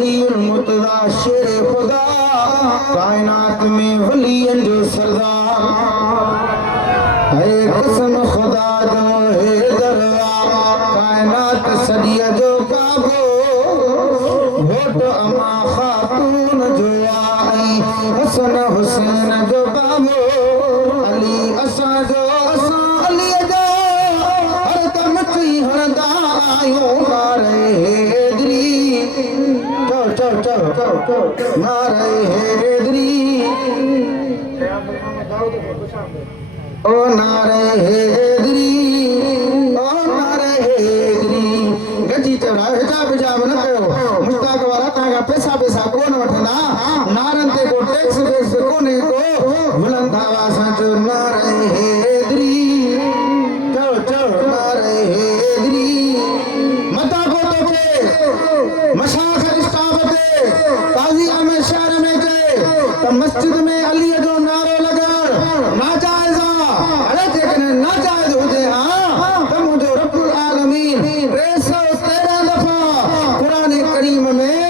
अलीउल मुर्तज़ा शेर खुदा कायनात में वलियन जो सरदार है कसम खुदा जो है दरबार कायनात सदिया जो काबो वोट अमा खातून जो आई हसन हुसैन जो बाबो अली असा जो असा अली जो हर दम चई हणदा आयो नारे हैदरी नारे हैदरी ओ नारे हैदरी ओ नारे हैदरी गजी चढ़ा हिजाब हिजाब न कयो मुश्ताक वाला तागा पैसा पैसा कोन वठंदा नारन ते को टैक्स वेक्स कोने को बुलंद आवाज सां नारे हैदरी नारे हैदरी मता को तो के मशाख स्टाफ ते काजी अहमद शहर में जे त मस्जिद में अली जो नारो लगा नाजायज अरे जेकन नाजायज हुजे हां त मुझो रब्बुल आलमीन 313 दफा कुरान करीम में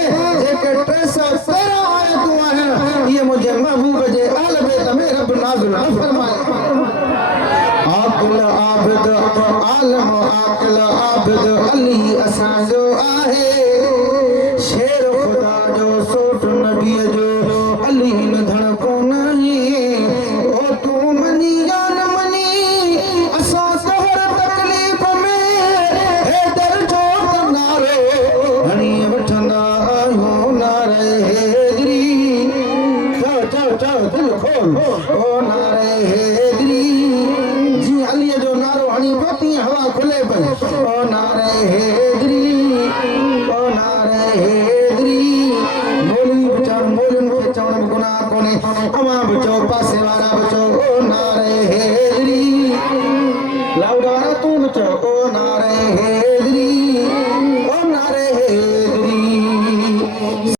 जेके 313 आयतूं आहिनि ये मुझे महबूब जे अहल बैत में रब नाज़िल फरमाए आकिल आबिद आलम आकिल आबिद अली असां जो आहे शेर खुदा जो सोट नबी जो अली न धण कोन ओ तू मनी या न मनी असां तोहर तकलीफ़ में हैदर जो नारो हणी वठंदा आहियूं नारे हैदरी चओ दिल खोल ओ नारे हैदरी जी अली जो नारो हणी पती हवा खुले पई ओ नारे हैदरी ओ नारे हैदरी मौलवी बेचारो मौलवी के चवण में गुनाह कोने अमा बचो पासे वाला बचो ओ नारे हैदरी लाउड वाला तू बचो ओ